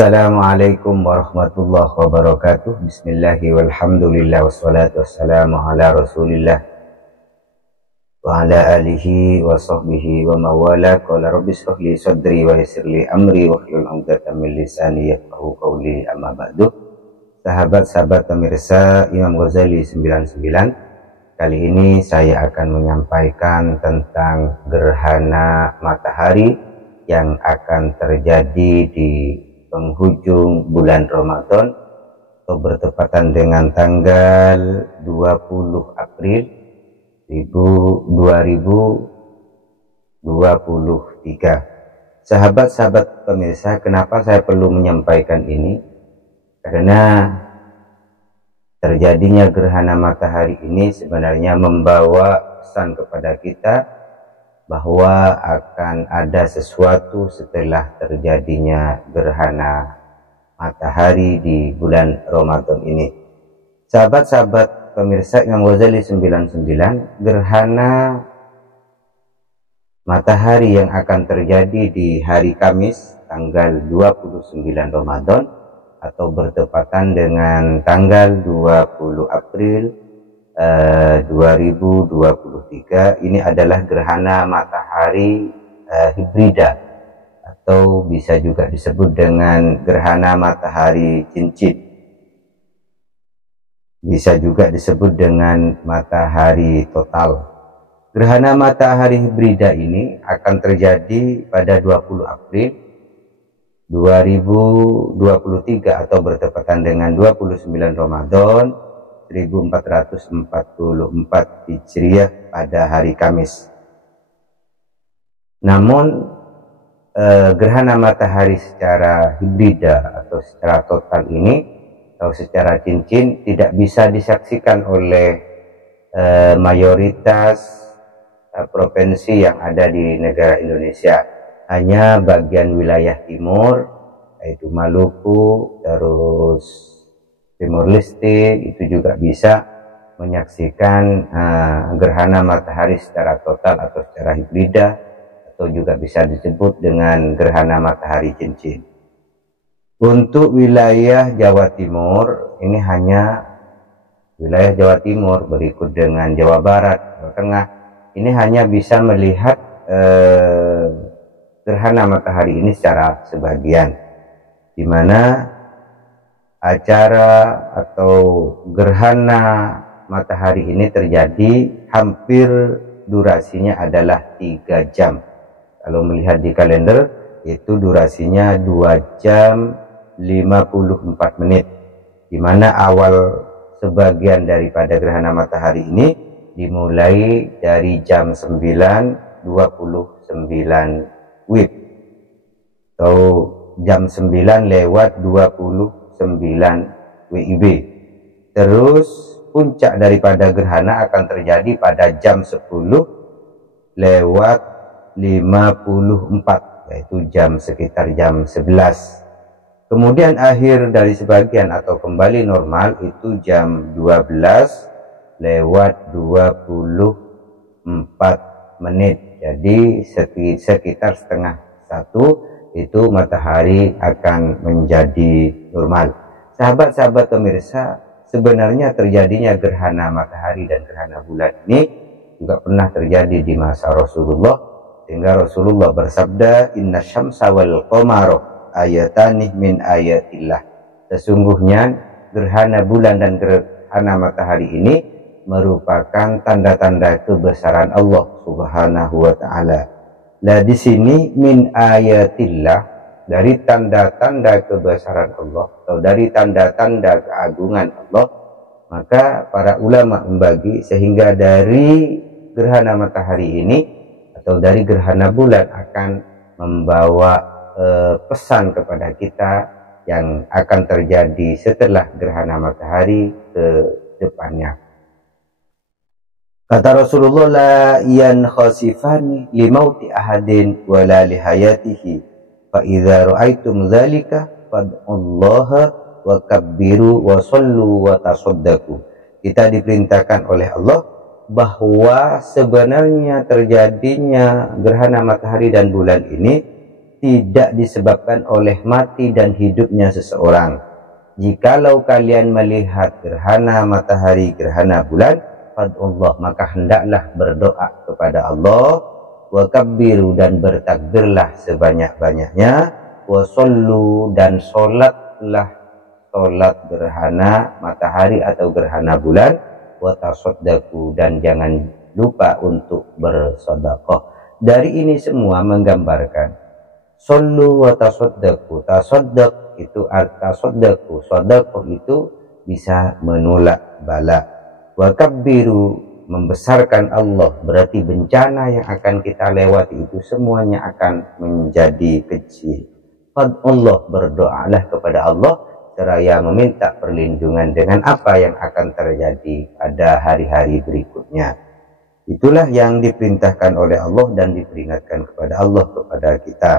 Assalamualaikum warahmatullahi wabarakatuh. Bismillahi walhamdulillah wassalatu wassalamu ala rasulillah wa ala alihi wa sahbihi wa mawala. Qala rabbi shrah li sadri wa yassir li amri wa hlul 'uqdatam min lisani yafqahu qawli. Amma ba'du. Sahabat-sahabat pemirsa Imam Ghazali 99, kali ini saya akan menyampaikan tentang gerhana matahari yang akan terjadi di penghujung bulan Ramadan atau bertepatan dengan tanggal 20 April 2023. Sahabat-sahabat pemirsa, kenapa saya perlu menyampaikan ini? Karena terjadinya gerhana matahari ini sebenarnya membawa pesan kepada kita bahwa akan ada sesuatu setelah terjadinya gerhana matahari di bulan Ramadan ini. Sahabat-sahabat pemirsa Imam Ghazali 99, gerhana matahari yang akan terjadi di hari Kamis tanggal 29 Ramadan atau bertepatan dengan tanggal 20 April 2023, ini adalah gerhana matahari hibrida atau bisa juga disebut dengan gerhana matahari cincin, bisa juga disebut dengan matahari total. Gerhana matahari hibrida ini akan terjadi pada 20 April 2023 atau bertepatan dengan 29 Ramadan 1444 Hijriah pada hari Kamis. Namun gerhana matahari secara hibrida atau secara total ini atau secara cincin tidak bisa disaksikan oleh mayoritas provinsi yang ada di negara Indonesia. Hanya bagian wilayah timur, yaitu Maluku, terus Timur Leste, itu juga bisa menyaksikan gerhana matahari secara total atau secara hibrida, atau juga bisa disebut dengan gerhana matahari cincin. Untuk wilayah Jawa Timur, ini hanya wilayah Jawa Timur, berikut dengan Jawa Barat, Jawa Tengah, ini hanya bisa melihat gerhana matahari ini secara sebagian, di mana acara atau gerhana matahari ini terjadi hampir durasinya adalah 3 jam. Kalau melihat di kalender itu durasinya 2 jam 54 menit, di mana awal sebagian daripada gerhana matahari ini dimulai dari jam 9.29 WIB atau jam 9 lewat 29 WIB. Terus puncak daripada gerhana akan terjadi pada jam 10 lewat 54, yaitu sekitar jam 11. Kemudian akhir dari sebagian atau kembali normal itu jam 12 lewat 24 menit. Jadi sekitar setengah 1 itu matahari akan menjadi normal. Sahabat-sahabat pemirsa, sebenarnya terjadinya gerhana matahari dan gerhana bulan ini juga pernah terjadi di masa Rasulullah, sehingga Rasulullah bersabda, inna syamsa wal qamara ayatani min ayatillah. Sesungguhnya gerhana bulan dan gerhana matahari ini merupakan tanda-tanda kebesaran Allah Subhanahu wa ta'ala. Nah, di sini min ayatillah, dari tanda-tanda kebesaran Allah atau dari tanda-tanda keagungan Allah, maka para ulama membagi sehingga dari gerhana matahari ini atau dari gerhana bulan akan membawa pesan kepada kita yang akan terjadi setelah gerhana matahari ke depannya. Kata Rasulullah, la yankhasifani limauti ahadin wala lihayatihi fa idza ra'aitum dzalika fad'ullaha wa kabbiru wa sallu wa tasaddaqu. Kita diperintahkan oleh Allah bahwa sebenarnya terjadinya gerhana matahari dan bulan ini tidak disebabkan oleh mati dan hidupnya seseorang. Jikalau kalian melihat gerhana matahari, gerhana bulan, fad'ullah, maka hendaklah berdoa kepada Allah, wa kabbiru, dan bertakbirlah sebanyak-banyaknya, wa sallu, dan sholatlah sholat gerhana matahari atau gerhana bulan, wa tasaddaqu, dan jangan lupa untuk bersedekah. Dari ini semua menggambarkan sallu wa tasaddaqu. Tasaddaq itu tasaddaqu, sedekah itu bisa menolak bala. Wa kabbiru, membesarkan Allah, berarti bencana yang akan kita lewati itu semuanya akan menjadi kecil. Fad'ullah, berdoalah kepada Allah seraya meminta perlindungan dengan apa yang akan terjadi pada hari-hari berikutnya. Itulah yang diperintahkan oleh Allah dan diperingatkan kepada Allah kepada kita.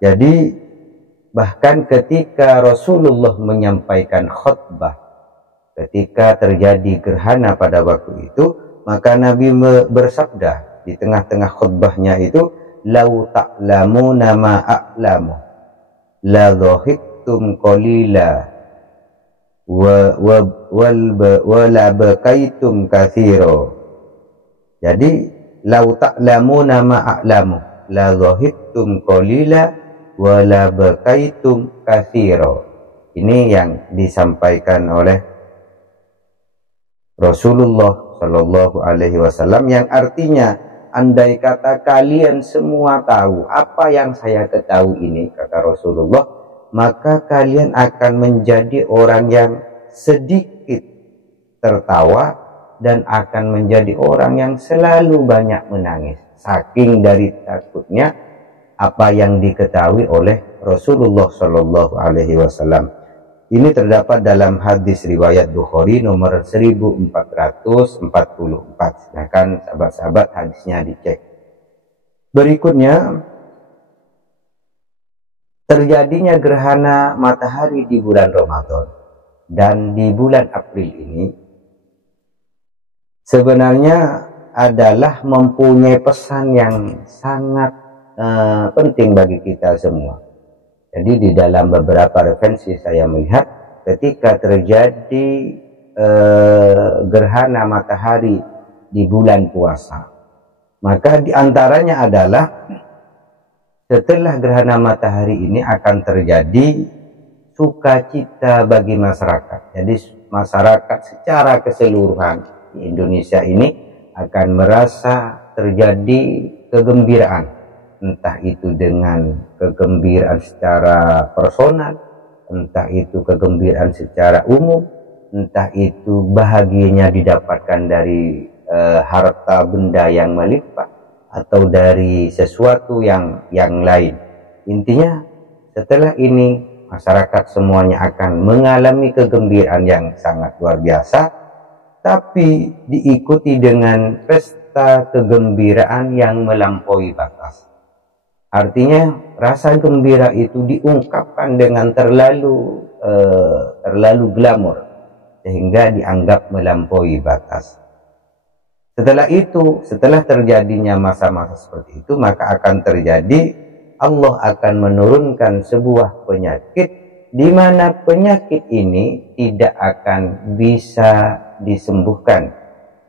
Jadi bahkan ketika Rasulullah menyampaikan khutbah, ketika terjadi gerhana pada waktu itu, maka Nabi bersabda di tengah-tengah khutbahnya itu, lau ta'lamuna ma a'lamu la dhahiktum qalila wa la bakaitum katsira. Jadi lau ta'lamuna ma a'lamu la dhahiktum qalila wa la bakaitum katsira. Ini yang disampaikan oleh Rasulullah Shallallahu Alaihi Wasallam, yang artinya andai kata kalian semua tahu apa yang saya ketahui ini, kata Rasulullah, maka kalian akan menjadi orang yang sedikit tertawa dan akan menjadi orang yang selalu banyak menangis, saking dari takutnya apa yang diketahui oleh Rasulullah Shallallahu Alaihi Wasallam. Ini terdapat dalam hadis riwayat Bukhari nomor 1444. Silahkan sahabat-sahabat hadisnya dicek. Berikutnya, terjadinya gerhana matahari di bulan Ramadan dan di bulan April ini sebenarnya adalah mempunyai pesan yang sangat penting bagi kita semua. Jadi di dalam beberapa referensi saya melihat ketika terjadi gerhana matahari di bulan puasa, maka diantaranya adalah setelah gerhana matahari ini akan terjadi sukacita bagi masyarakat. Jadi masyarakat secara keseluruhan di Indonesia ini akan merasa terjadi kegembiraan. Entah itu dengan kegembiraan secara personal, entah itu kegembiraan secara umum, entah itu bahagianya didapatkan dari harta benda yang melimpah atau dari sesuatu yang lain. Intinya setelah ini masyarakat semuanya akan mengalami kegembiraan yang sangat luar biasa, tapi diikuti dengan pesta kegembiraan yang melampaui batas. Artinya rasa gembira itu diungkapkan dengan terlalu glamor sehingga dianggap melampaui batas. Setelah itu, setelah terjadinya masa-masa seperti itu, maka akan terjadi Allah akan menurunkan sebuah penyakit di mana penyakit ini tidak akan bisa disembuhkan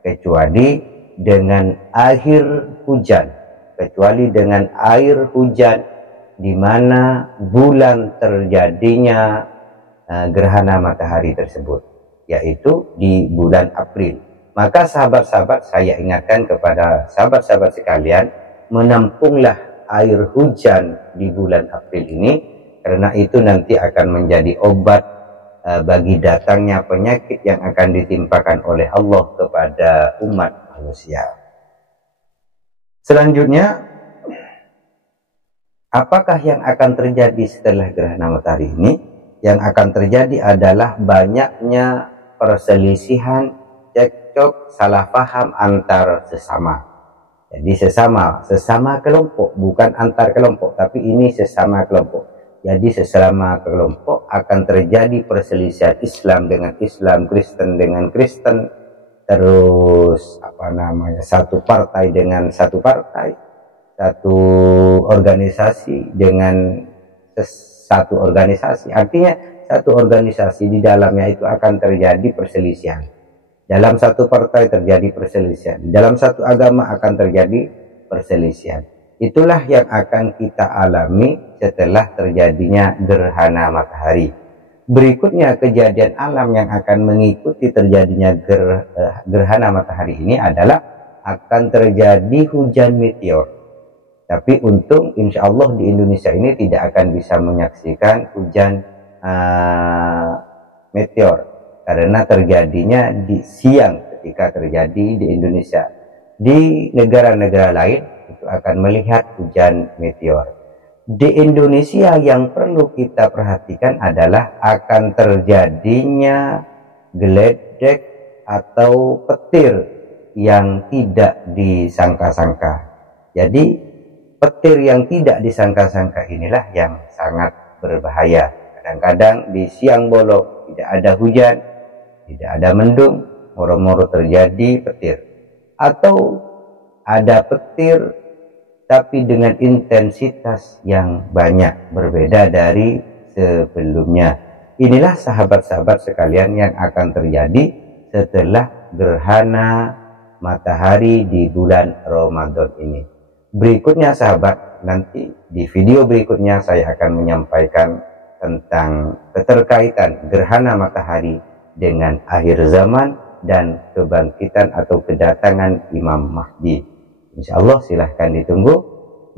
kecuali dengan air hujan. Kecuali dengan air hujan di mana bulan terjadinya gerhana matahari tersebut, yaitu di bulan April. Maka sahabat-sahabat, saya ingatkan kepada sahabat-sahabat sekalian, menampunglah air hujan di bulan April ini, karena itu nanti akan menjadi obat bagi datangnya penyakit yang akan ditimpakan oleh Allah kepada umat manusia. Selanjutnya, apakah yang akan terjadi setelah gerhana matahari ini? Yang akan terjadi adalah banyaknya perselisihan, cekcok, salah paham antar sesama. Jadi sesama kelompok, bukan antar kelompok, tapi ini sesama kelompok. Jadi sesama kelompok akan terjadi perselisihan Islam dengan Islam, Kristen dengan Kristen, terus satu partai dengan satu partai, satu organisasi dengan satu organisasi, artinya satu organisasi di dalamnya itu akan terjadi perselisihan. Dalam satu partai terjadi perselisihan, dalam satu agama akan terjadi perselisihan. Itulah yang akan kita alami setelah terjadinya gerhana matahari. Berikutnya kejadian alam yang akan mengikuti terjadinya gerhana matahari ini adalah akan terjadi hujan meteor. Tapi untung insya Allah di Indonesia ini tidak akan bisa menyaksikan hujan meteor, karena terjadinya di siang ketika terjadi di Indonesia. Di negara-negara lain itu akan melihat hujan meteor. Di Indonesia yang perlu kita perhatikan adalah akan terjadinya geledek atau petir yang tidak disangka-sangka. Jadi petir yang tidak disangka-sangka inilah yang sangat berbahaya. Kadang-kadang di siang bolong tidak ada hujan, tidak ada mendung, moro-moro terjadi petir. Atau ada petir tapi dengan intensitas yang banyak, berbeda dari sebelumnya. Inilah sahabat-sahabat sekalian yang akan terjadi setelah gerhana matahari di bulan Ramadan ini. Berikutnya sahabat, nanti di video berikutnya saya akan menyampaikan tentang keterkaitan gerhana matahari dengan akhir zaman dan kebangkitan atau kedatangan Imam Mahdi. Insya Allah silahkan ditunggu,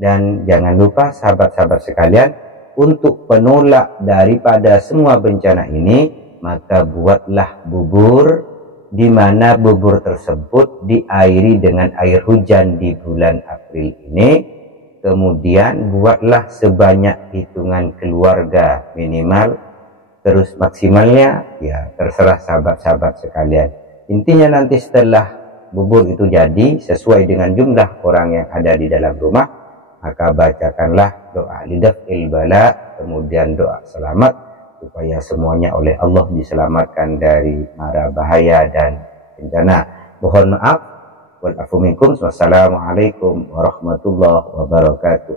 dan jangan lupa sahabat-sahabat sekalian, untuk penolak daripada semua bencana ini, maka buatlah bubur, di mana bubur tersebut diairi dengan air hujan di bulan April ini. Kemudian buatlah sebanyak hitungan keluarga minimal, terus maksimalnya ya terserah sahabat-sahabat sekalian. Intinya nanti setelah bubur itu jadi sesuai dengan jumlah orang yang ada di dalam rumah, maka bacakanlah doa lidaf'il bala, kemudian doa selamat supaya semuanya oleh Allah diselamatkan dari mara bahaya dan bencana. Mohon maaf. Wal afu minkum. Wassalamualaikum warahmatullahi wabarakatuh.